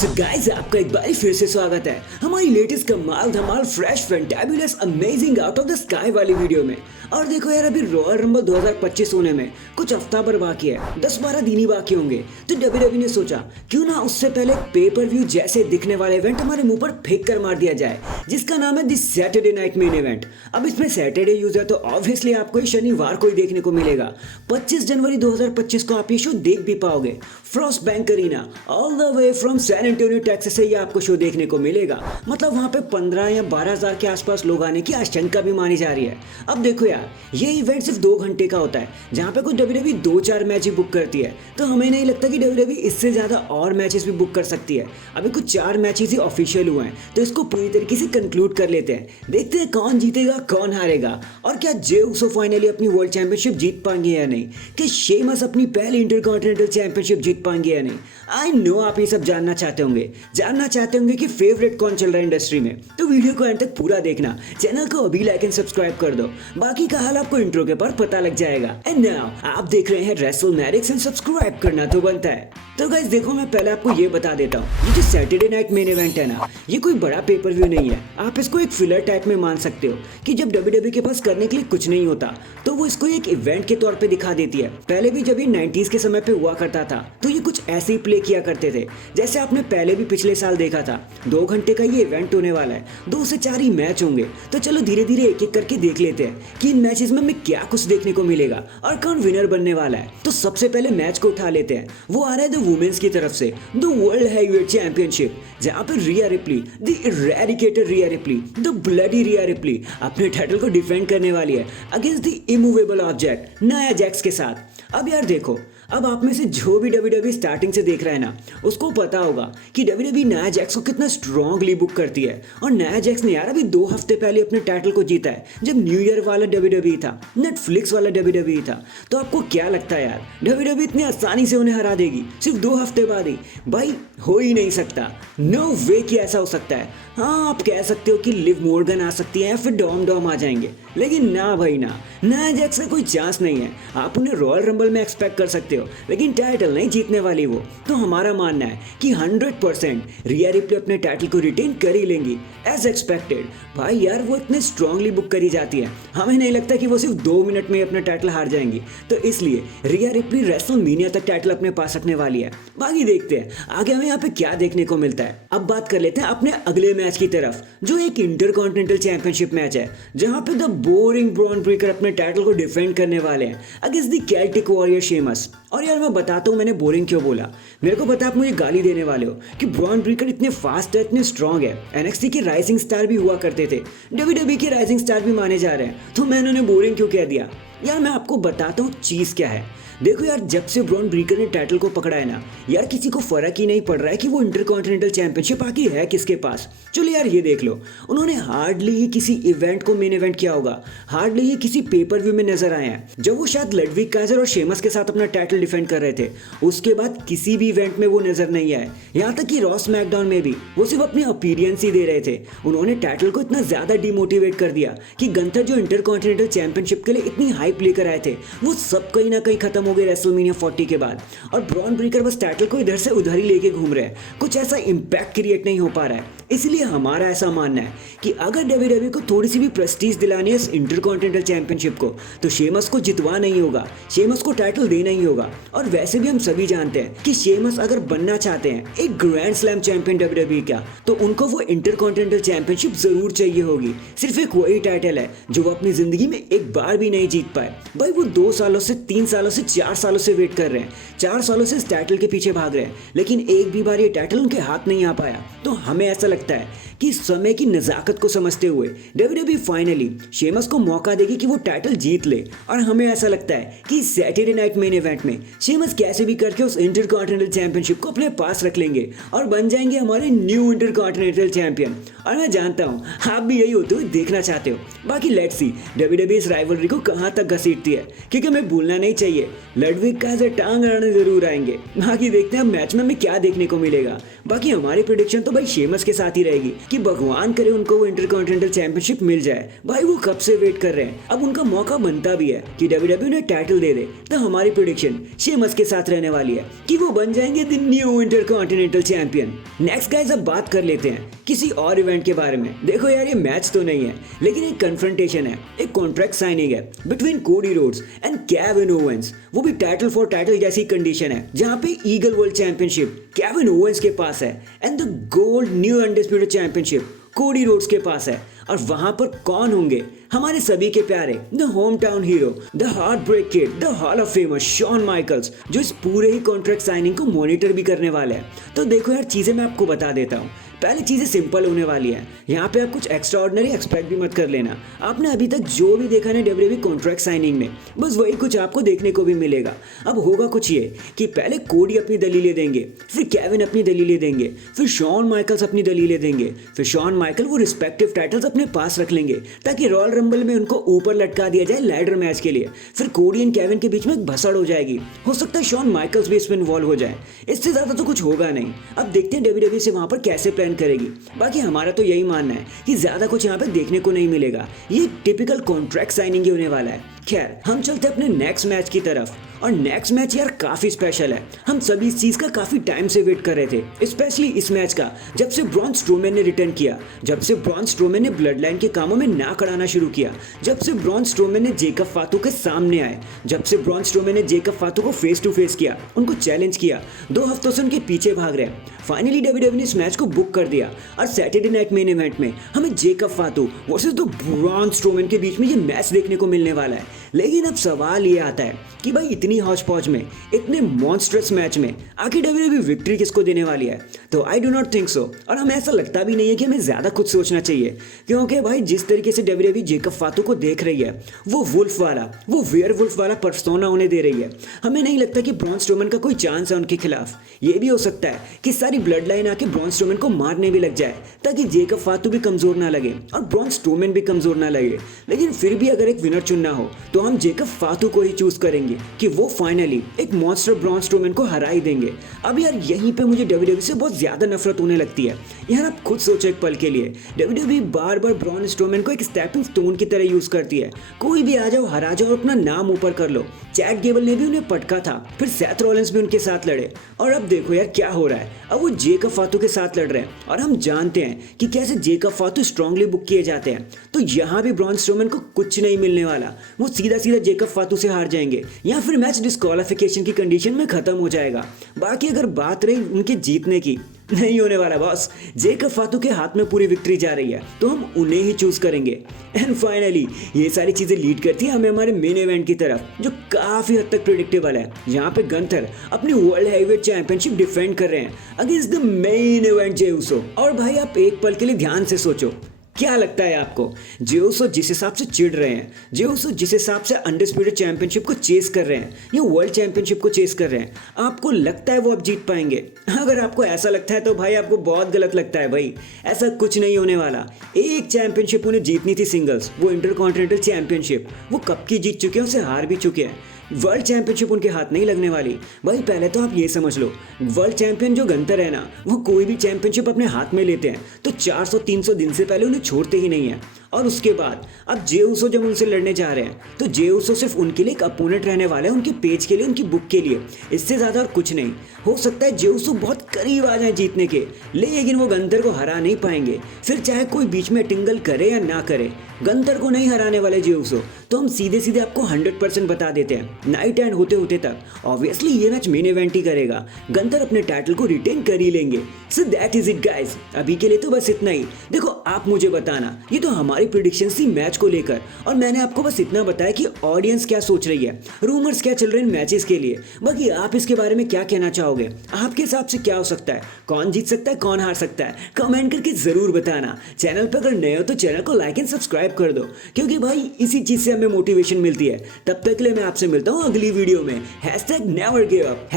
So guys, आपका एक बार फिर से स्वागत है हमारी लेटेस्ट कमाल धमाल fresh fantabulous amazing out of the sky वाली वीडियो में। और देखो यार, अभी रॉयल रंबल 2025 होने में कुछ हफ्ता भर बाकी है, 10-12 दिन ही बाकी होंगे। तो डब्ल्यूडब्ल्यूई ने सोचा क्यों ना उससे पहले पेपर व्यू जैसे दिखने वाले इवेंट हमारे मुंह पर फेंक कर मार दिया जाए, जिसका नाम है the Saturday night main event. अब इसमें सैटरडे यूज है तो ऑब्वियसली आपको ये शनिवार को ही देखने को मिलेगा। 25 जनवरी 2025 को आप ये शो देख भी पाओगे। Frost Bank Arena all the way from San Antonio Texas से ये आपको शो देखने को मिलेगा। मतलब वहाँ पे 15 या 12 हजार के आसपास लोग आने की आशंका भी मानी जा रही है। अब देखो यार, ये इवेंट सिर्फ 2 घंटे का होता है, जहाँ पे कुछ डब्ल्यूडब्ल्यूई 2-4 मैच ही बुक करती है। तो हमें नहीं लगता कि डब्ल्यूडब्ल्यूई इससे ज्यादा और मैचेस भी बुक कर सकती है। अभी कुछ 4 मैचेस ही ऑफिशियल हुए हैं, तो इसको पूरी तरीके से कंक्लूड कर लेते हैं। देखते हैं कौन जीतेगा कौन हारेगा, और क्या जे उसो फाइनली अपनी वर्ल्ड चैंपियनशिप जीत पाएंगे या नहीं, कि शेमस अपनी पहली इंटरकॉन्टिनेंटल चैंपियनशिप जीत पाएंगे या नहीं। आई नो आप ये सब जानना चाहते होंगे कि फेवरेट कौन चल रहा है इंडस्ट्री में। तो वीडियो को एंड तक पूरा देखना, चैनल को अभी लाइक एंड सब्सक्राइब कर दो, बाकी का हाल आपको इंट्रो के पर पता लग जाएगा। एंड नाउ आप देख रहे हैं रेसलमैनिक्स एंड सब्सक्राइब करना तो बनता है। तो गाइस देखो, मैं पहले आपको ये बता देता हूँ, ये जो सैटरडे नाइट मेन इवेंट है ना, ये कोई बड़ा पेपर व्यू नहीं है। आप इसको एक फिलर टाइप में मान सकते हो कि जब डब्ल्यूडब्ल्यूई के पास करने के लिए कुछ नहीं होता तो वो इसको एक इवेंट के तौर पे दिखा देती है। पहले भी जब ये 90s के समय पे हुआ करता था तो ये कुछ ऐसे ही प्ले किया करते थे, जैसे आपने पहले भी पिछले साल देखा था। 2 घंटे का ये इवेंट होने वाला है, 2 से 4 ही मैच होंगे। तो चलो धीरे धीरे एक एक करके देख लेते हैं कि इन मैचेस में हमें क्या कुछ देखने को मिलेगा और कौन विनर बनने वाला है। तो सबसे पहले मैच को उठा लेते हैं, वो आ रहा है द वुमेन्स की तरफ से द वर्ल्ड हैवीवेट चैंपियनशिप, जहां पर Rhea Ripley the eradicator Rhea Ripley the bloody Rhea Ripley अपने टाइटल को डिफेंड करने वाली है against the immovable object Nia Jax के साथ। अब यार देखो, अब आप में से जो भी डब्ल्यूडब्ल्यूई स्टार्टिंग से देख रहा है ना, उसको पता होगा कि डब्ल्यूडब्ल्यूई नाया जैक्स को कितना स्ट्रांगली बुक करती है। और नाया जैक्स ने यार अभी 2 हफ्ते पहले अपने टाइटल को जीता है, जब न्यू ईयर वाला डब्ल्यूडब्ल्यूई था, नेटफ्लिक्स वाला डब्ल्यूडब्ल्यूई था। तो आपको क्या लगता है यार, डब्ल्यूडब्ल्यूई इतनी आसानी से उन्हें हरा देगी सिर्फ 2 हफ्ते बाद ही? भाई हो ही नहीं सकता, नो वे कि ऐसा हो सकता है। हाँ, आप कह सकते हो कि लिव मॉर्गन आ सकती है या फिर डॉम डॉम आ जाएंगे, लेकिन ना भाई ना, नाया जैक्स का कोई चांस नहीं है। आप उन्हें रॉयल रंबल में एक्सपेक्ट कर सकते हो, लेकिन टाइटल नहीं जीतने वाली वो। तो हमारा मानना है कि 100% रिया रिप्ली अपने टाइटल को रिटेन कर ही लेंगी एज एक्सपेक्टेड। भाई यार, वो इतने स्ट्रांगली बुक करी जाती है, हमें नहीं लगता कि वो सिर्फ 2 मिनट में ही अपना टाइटल हार जाएंगी। तो इसलिए रिया रिप्ली रेसलमेनिया तक टाइटल अपने पास रखने वाली है। बाकी देखते हैं आगे हमें यहाँ पे क्या देखने को मिलता है। अब बात कर लेते हैं अपने अगले मैच की तरफ, जो एक इंटरकॉन्टिनेंटल चैंपियनशिप मैच है, जहाँ पे द बोरिंग ब्रॉन ब्रेकर अपने टाइटल को डिफेंड करने वाले हैं against the Celtic warrior Sheamus. और यार मैं बताता हूँ मैंने बोरिंग क्यों बोला। मेरे को पता है आप मुझे गाली देने वाले हो कि ब्रॉन ब्रेकर इतने फास्ट है, इतने स्ट्रांग है, एनएक्सटी के राइजिंग स्टार भी हुआ करते थे, डब्ल्यूडब्ल्यूई के राइजिंग स्टार भी माने जा रहे हैं, तो मैंने उन्हें बोरिंग क्यों कह दिया। यार मैं आपको बताता हूँ चीज़ क्या है। देखो यार, जब से ब्रॉन ब्रेकर ने टाइटल को पकड़ा है ना यार, किसी को फर्क ही नहीं पड़ रहा है कि वो इंटरकॉन्टिनेंटल चैंपियनशिप आखिर है किसके पास। चलो यार ये देख लो, उन्होंने हार्डली ही किसी इवेंट को मेन इवेंट किया होगा, हार्डली ही किसी पेपर व्यू में नजर आए हैं। जब वो शायद लडविग काइजर और शेमस के साथ अपना टाइटल डिफेंड कर रहे थे, उसके बाद किसी भी इवेंट में वो नजर नहीं आए। यहाँ तक कि रॉ स्मैकडाउन में भी वो सिर्फ अपनी अपीयरेंस ही दे रहे थे। उन्होंने टाइटल को इतना ज्यादा डिमोटिवेट कर दिया कि गंथर जो इंटरकॉन्टिनेंटल चैंपियनशिप के लिए इतनी हाइप लेकर आए थे, वो सब कहीं ना कहीं खत्म हो गए रेसलमेनिया 40 के बाद। और ब्रॉन ब्रेकर बस टाइटल को इधर से उधर ही लेके घूम रहे हैं, कुछ ऐसा इंपैक्ट क्रिएट नहीं हो पा रहा है। इसलिए हमारा ऐसा मानना है कि अगर डब्ल्यूडब्ल्यूई को थोड़ी सी भी प्रेस्टीज दिलानी है इस इंटरकॉन्टिनेंटल चैंपियनशिप को, तो शेमस को जितवा नहीं होगा, शेमस को टाइटल देना ही होगा। और वैसे भी हम सभी जानते हैं कि शेमस अगर बनना चाहते हैं एक ग्रैंड स्लैम चैंपियन डब्ल्यूडब्ल्यूई का, तो उनको वो इंटरकॉन्टिनेंटल चैंपियनशिप जरूर चाहिए होगी। सिर्फ एक वही टाइटल है जो वो अपनी जिंदगी में एक बार भी नहीं जीत पाए। भाई वो 2 सालों से 3 सालों से 4 सालों से वेट कर रहे हैं, 4 सालों से इस टाइटल के पीछे भाग रहे हैं, लेकिन एक भी बार ये टाइटल उनके हाथ नहीं आ पाया। तो हमें ऐसा लगता है कि समय की नजाकत को समझते हुए डब्ल्यूडब्ल्यूई फाइनली शेमस को मौका देगी कि वो टाइटल जीत ले। और हमें ऐसा लगता है कि सैटरडे नाइट मेन इवेंट में शेमस कैसे भी करके उस इंटरकॉन्टिनेंटल चैंपियनशिप को अपने पास रख लेंगे और बन जाएंगे हमारे न्यू इंटरकॉन्टिनेंटल चैंपियन। और मैं जानता हूँ आप भी यही होते हुए देखना चाहते हो। बाकी लेट्स सी डब्ल्यूडब्ल्यूई इस राइवलरी को कहाँ तक घसीटती है, क्योंकि हमें भूलना नहीं चाहिए लडविग काइजर टांग अड़ाने जरूर आएंगे। बाकी देखते हैं मैच में हमें क्या देखने को मिलेगा। बाकी हमारी प्रेडिक्शन तो भाई शेमस के साथ ही रहेगी, कि भगवान करे उनको वो इंटरकॉन्टिनेंटल चैंपियनशिप मिल जाए। भाई वो कब से वेट कर रहे हैं, अब उनका मौका बनता भी है कि WWE ने टाइटल दे दे। तो हमारी प्रेडिक्शन शेमस के साथ रहने वाली है कि वो बन जाएंगे the new intercontinental champion. Next guys अब बात कर लेते हैं किसी और इवेंट के बारे में। देखो यार ये मैच तो नहीं है लेकिन एक कन्फ्रंटेशन है, एक कॉन्ट्रैक्ट साइनिंग है between Cody Rhodes and Kevin Owens. वो भी टाइटल फॉर टाइटल जैसी कंडीशन है जहां पे eagle world championship Kevin Owens के पास है and the gold new undisputed championship Cody Rhodes के पास है। और वहां पर कौन होंगे? हमारे सभी के प्यारे the hometown hero, the heartbreak kid, the hall of famer Shawn Michaels, जो इस पूरे ही कॉन्ट्रैक्ट साइनिंग को मॉनिटर भी करने वाले हैं। तो देखो यार चीजें मैं आपको बता देता हूँ। पहली चीजें सिंपल होने वाली है, यहाँ पे आप कुछ एक्स्ट्रा ऑर्डिनरी एक्सपेक्ट भी मत कर लेना। आपने अभी तक जो भी देखा ना WWE कॉन्ट्रैक्ट साइनिंग में, बस वही कुछ आपको देखने को भी मिलेगा। अब होगा कुछ ये कि पहले कोडी अपनी दलीलें देंगे, फिर केविन अपनी दलीलें देंगे, फिर शॉन माइकल्स अपनी दलीलें देंगे, फिर शॉन माइकल वो रिस्पेक्टिव टाइटल्स अपने पास रख लेंगे ताकि रॉयल रंबल में उनको ऊपर लटका दिया जाए लैडर मैच के लिए। फिर कोडी एंड केविन के बीच में एक भसड़ हो जाएगी, हो सकता है शॉन माइकल्स भी इसमें इन्वॉल्व हो जाए। इससे ज्यादा तो कुछ होगा नहीं। अब देखते हैं WWE से वहां पर कैसे प्लान करेगी। बाकी हमारा तो यही मानना है कि ज्यादा कुछ यहाँ पे देखने को नहीं मिलेगा, ये टिपिकल कॉन्ट्रैक्ट साइनिंग ही होने वाला है। खैर हम चलते अपने नेक्स्ट मैच की तरफ, और नेक्स्ट मैच यार काफी स्पेशल है। हम सभी इस चीज का काफी टाइम से वेट कर रहे थे, स्पेशली इस मैच का, जब से ब्रॉन स्ट्रोमैन ने रिटर्न किया, जब से ब्रॉन स्ट्रोमैन ने ब्लड लाइन के कामों में नाक अड़ाना शुरू किया, जब से ब्रॉन स्ट्रोमैन ने जेकब फातू के सामने आए, जब से ब्रॉन स्ट्रोमैन ने जेकब फातू को फेस टू फेस किया, उनको चैलेंज किया, 2 हफ्तों से उनके पीछे भाग रहे हैं। फाइनली WWE ने इस मैच को बुक कर दिया और सैटरडे नाइट मेन इवेंट में हमें Jacob फातू versus the Braun Strowman के बीच में ये मैच देखने को मिलने वाला है। लेकिन अब सवाल ये आता है कि भाई इतनी हौच पौच में, इतने मॉन्स्ट्रस मैच में आखिर WWE विक्ट्री किसको देने वाली है? तो I do not think so, और हमें ऐसा लगता भी नहीं है कि हमें ज्यादा कुछ सोचना चाहिए, क्योंकि भाई जिस तरीके से WWE जेकब फातू को देख रही है, वो वुल्फ वाला, वो वेयरवुल्फ वाला पर्सोना उन्हें दे रही है। हमें नहीं लगता कि ब्रॉन स्ट्रोमैन का कोई चांस है उनके खिलाफ। ये भी हो सकता है कि सारी ब्लड लाइन आके ब्रॉन स्ट्रोमैन को मारने भी लग जाए ताकि जेकब फातू भी कमजोर ना लगे और ब्रॉन स्ट्रोमैन भी कमजोर ना लगे। लेकिन फिर भी अगर एक विनर चुनना हो तो हम जेकब फातू को ही चूज करेंगे कि वो फाइनली एक मॉन्स्टर ब्रॉन स्ट्रोमैन को हरा ही देंगे। अब यार यहीं पे मुझे WWE से बहुत ज्यादा नफरत होने लगती है। यार आप खुद सोचो एक पल के लिए, WWE बार बार ब्रॉन स्ट्रोमैन को एक स्टेपिंग स्टोन की तरह यूज करती है। कोई भी आ जाओ, हरा जाओ और अपना नाम ऊपर कर लो। चैट गेबल ने भी उन्हें पटका था, फिर सेथ रॉलिंस भी उनके साथ लड़े, और अब देखो यार क्या हो रहा है, अब वो जेकब फातू के साथ लड़ रहे हैं। और हम जानते हैं कि कैसे जेकब फातू स्ट्रांगली बुक किए जाते हैं। तो यहाँ भी ब्रॉन स्ट्रोमैन को कुछ नहीं मिलने वाला, वो सीधा सीधा जेकब फातू से हार जाएंगे या फिर मैच डिस्क्वालिफिकेशन की कंडीशन में खत्म हो जाएगा। बाकी अगर बात रही उनके जीतने की, नहीं होने वाला बॉस। जेकब फातू के हाथ में पूरी विक्ट्री जा रही है, तो हम उन्हें ही चूज करेंगे। एंड फाइनली ये सारी चीजें लीड करती है हमें हमारे मेन इवेंट की तरफ, जो काफी हद तक प्रेडिक्टेबल है। यहाँ पे गंथर अपनी वर्ल्ड हैवीवेट चैंपियनशिप डिफेंड कर रहे हैं अगेंस्ट द मेन इवेंट जे उसो। और भाई आप एक पल के लिए ध्यान से सोचो, क्या लगता है आपको, जे उसो जिस हिसाब से चिढ़ रहे हैं, जे उसो जिस हिसाब से अनडिस्प्यूटेड चैंपियनशिप को चेस कर रहे हैं या वर्ल्ड चैंपियनशिप को चेस कर रहे हैं, आपको लगता है वो अब जीत पाएंगे? अगर आपको ऐसा लगता है तो भाई आपको बहुत गलत लगता है भाई। ऐसा कुछ नहीं होने वाला। एक चैंपियनशिप उन्हें जीतनी थी सिंगल्स, वो इंटरकॉन्टिनेंटल चैंपियनशिप, वो कब की जीत चुके हैं, उसे हार भी चुके हैं। वर्ल्ड चैंपियनशिप उनके हाथ नहीं लगने वाली भाई। पहले तो आप ये समझ लो, वर्ल्ड चैंपियन जो गंतर है ना, वो कोई भी चैंपियनशिप अपने हाथ में लेते हैं तो 400-300 दिन से पहले उन्हें छोड़ते ही नहीं है। और उसके बाद अब जे उसो जब उनसे लड़ने जा रहे हैं तो जे उसो सिर्फ उनके लिए एक अपोनेंट रहने वाला है, उनके पेज के लिए, उनकी बुक के लिए, इससे ज्यादा और कुछ नहीं। हो सकता है जे उसो बहुत करीब आ जाए जीतने के, लेकिन वो गंतर को हरा नहीं पाएंगे। फिर चाहे कोई बीच में टिंगल करे या ना करे, गंतर को नहीं हराने वाले जे उसो। तो हम सीधे सीधे आपको 100% बता देते हैं, नाइट एंड होते होते तक ऑब्वियसली ये मैच मेन इवेंट ही करेगा। गंतर अपने टाइटल को रिटेन कर ही लेंगे। So that is it guys, अभी के लिए तो बस इतना ही। देखो आप मुझे बताना, ये तो हमारी प्रेडिक्शंस थी मैच को लेकर, और मैंने आपको बस इतना बताया कि ऑडियंस क्या सोच रही है, रूमर्स क्या चल रहे हैं मैचेस के लिए। बाकी आप इसके बारे में क्या कहना चाहोगे? आपके हिसाब से क्या हो सकता है, कौन जीत सकता है, कौन हार सकता है? कमेंट करके जरूर बताना। चैनल पर अगर नए हो तो चैनल को लाइक एंड सब्सक्राइब कर दो, क्योंकि भाई इसी चीज से हमें मोटिवेशन मिलती है। तब तक के लिए मैं आपसे मिलता हूँ अगली वीडियो में। #NeverGiveUp,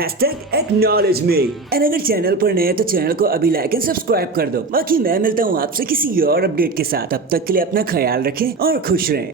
#acknowledge me। एंड अगर चैनल पर नए हैं तो चैनल को अभी लाइक एंड सब्सक्राइब कर दो। बाकी मैं मिलता हूँ आपसे किसी और अपडेट के साथ। अब तक के लिए अपना ख्याल रखें और खुश रहें।